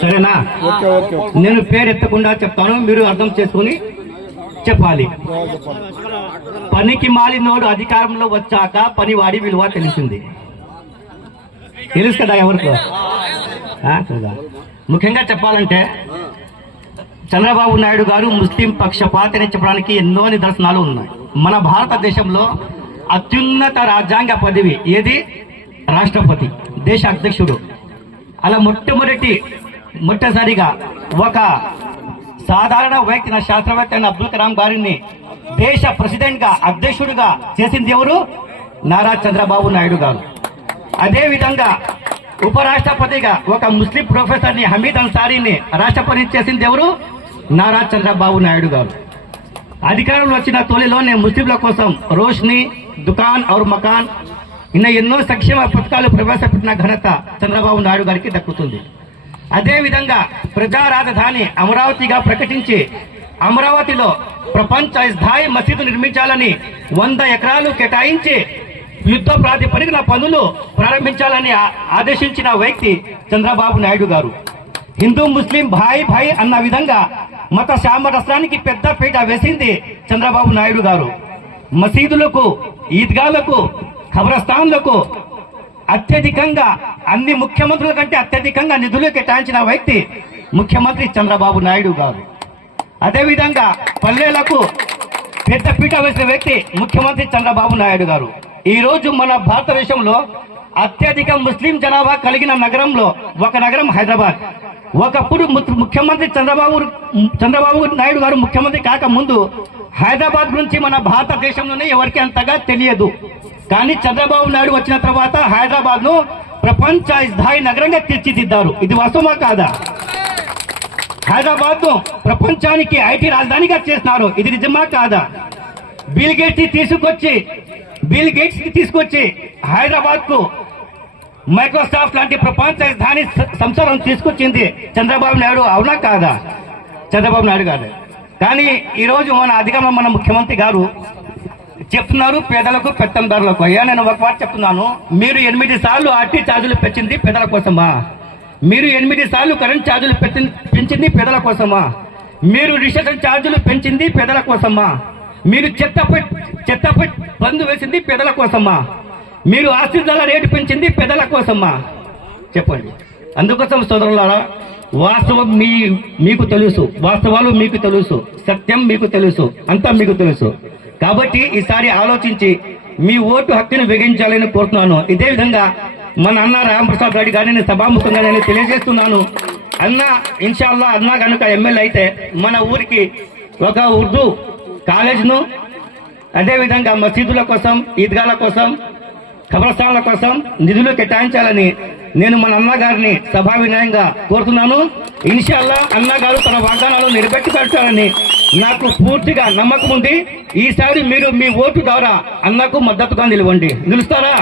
సరేనా? నేను పేరు ఎత్తకుండా చెప్తాను మీరు అర్థం చేసుకుని చెప్పాలి. పనికి మాలినోడు అధికారంలో వచ్చాక పనివాడి విలువ తెలిసింది. తెలుసు కదా ఎవరికో. ముఖ్యంగా చెప్పాలంటే చంద్రబాబు నాయుడు గారు ముస్లిం పక్షపాతి అని చెప్పడానికి ఎన్నో నిదర్శనాలు ఉన్నాయి. మన భారతదేశంలో అత్యున్నత రాజ్యాంగ పదవి ఏది? రాష్ట్రపతి దేశ అధ్యక్షుడు అలా మొట్టమొదటి మొట్టసారిగా ఒక సాధారణ వ్యక్తి నా శాస్త్రవేత్త అయిన అబ్దుల్ కలాం గారిని దేశ ప్రెసిడెంట్గా అధ్యక్షుడిగా చేసింది ఎవరు? నారా చంద్రబాబు నాయుడు గారు. అదే విధంగా ఉపరాష్ట్రపతిగా ఒక ముస్లిం ప్రొఫెసర్ని హమీద్ అన్సారీని రాష్ట్రపతి చేసింది ఎవరు? నారా చంద్రబాబు నాయుడు గారు. అధికారంలో వచ్చిన తొలిలోనే ముస్లింల కోసం రోష్ని దుకాన్ ఔర్ మకాన్ ఇన్న ఎన్నో సంక్షేమ పథకాలు ప్రవేశపెట్టిన ఘనత చంద్రబాబు నాయుడు గారికి దక్కుతుంది. అదేవిధంగా ప్రజా రాజధాని అమరావతిగా ప్రకటించి అమరావతిలో ప్రపంచ స్థాయి మసీదు నిర్మించాలని వంద ఎకరాలు కేటాయించి యుద్ధ ప్రాతిపదికన పనులు ప్రారంభించాలని ఆదేశించిన వ్యక్తి చంద్రబాబు నాయుడు గారు. హిందూ ముస్లిం భాయ్ భాయ్ అన్న విధంగా మత సామరస్యానికి పెద్ద పీట వేసింది చంద్రబాబు నాయుడు గారు. మసీదులకు ఈద్గాలకు ఖబరస్థాన్లకు అత్యధికంగా అన్ని ముఖ్యమంత్రుల కంటే అత్యధికంగా నిధులు కేటాయించిన వ్యక్తి ముఖ్యమంత్రి చంద్రబాబు నాయుడు గారు. అదేవిధంగా పల్లెలకు పెద్దపీట వేసిన వ్యక్తి ముఖ్యమంత్రి చంద్రబాబు నాయుడు గారు. ఈ రోజు మన భారతదేశంలో అత్యధిక ముస్లిం జనాభా కలిగిన నగరంలో ఒక నగరం హైదరాబాద్. ఒకప్పుడు ముఖ్యమంత్రి చంద్రబాబు చంద్రబాబు నాయుడు గారు ముఖ్యమంత్రి కాక ముందు హైదరాబాద్ గురించి మన భారతదేశంలోనే ఎవరికి అంతగా తెలియదు. కానీ చంద్రబాబు నాయుడు వచ్చిన తర్వాత హైదరాబాద్ను ప్రపంచ స్థాయి నగరంగా తీర్చిదిద్దారు. ఇది వాస్తవమా కాదా? హైదరాబాద్ను ప్రపంచానికి ఐటీ రాజధానిగా చేస్తున్నారు. ఇది నిజమా కాదా? బిల్ గేట్స్ని తీసుకొచ్చి బిల్ గేట్స్ని తీసుకొచ్చి హైదరాబాద్కు మైక్రోసాఫ్ట్ లాంటి ప్రపంచ రాజధాని సంసారం తీసుకొచ్చింది చంద్రబాబు నాయుడు. అవునా కాదా? చంద్రబాబు నాయుడు గారు. కానీ ఈరోజు మన అధికారంలో మన ముఖ్యమంత్రి గారు చెప్తున్నారు పేదలకు పెత్తందారులకు. అయ్యా నేను ఒక మాట చెప్తున్నాను. మీరు ఎనిమిది సార్లు ఆర్టీ ఛార్జీలు పెంచింది పేదల కోసమా? మీరు ఎనిమిది సార్లు కరెంట్ ఛార్జీలు పెంచింది పేదల కోసమా? మీరు రిజిస్ట్రేషన్ ఛార్జీలు పెంచింది పేదల కోసమా? మీరు చెత్తపై చెత్తపై బంద్ వేసింది పేదల కోసమా? మీరు ఆస్తిదాల రేటు పెంచింది పేదల కోసమా? చెప్పండి. అందుకోసం సోదరులారా వాస్తవం మీ మీకు తెలుసు. వాస్తవాలు మీకు తెలుసు. సత్యం మీకు తెలుసు. అంతా మీకు తెలుసు. కాబట్టి ఈసారి ఆలోచించి మీ ఓటు హక్కును బిగించాలని కోరుతున్నాను. ఇదే విధంగా మన అన్న రామప్రసాద్ రెడ్డి గారిని నేను సభాముఖంగా నేను తెలియజేస్తున్నాను. అన్న ఇన్షాల్లా అన్న కనుక ఎమ్మెల్యే అయితే మన ఊరికి ఒక ఉర్దూ కాలేజ్ను అదేవిధంగా మసీదుల కోసం ఈద్గాల కోసం కబ్రస్థానాల కోసం నిధులు కేటాయించాలని నేను మన అన్నగారిని సభా వినయంగా కోరుతున్నాను. ఇన్షాల్లా అన్నగారు తన వాగ్దానాలు నిలబెట్టుకొచ్చారని నాకు పూర్తిగా నమ్మకం ఉంది. ఈసారి మీరు మీ ఓటు ద్వారా అన్నకు మద్దతుగా నిలవండి. నిలుస్తారా?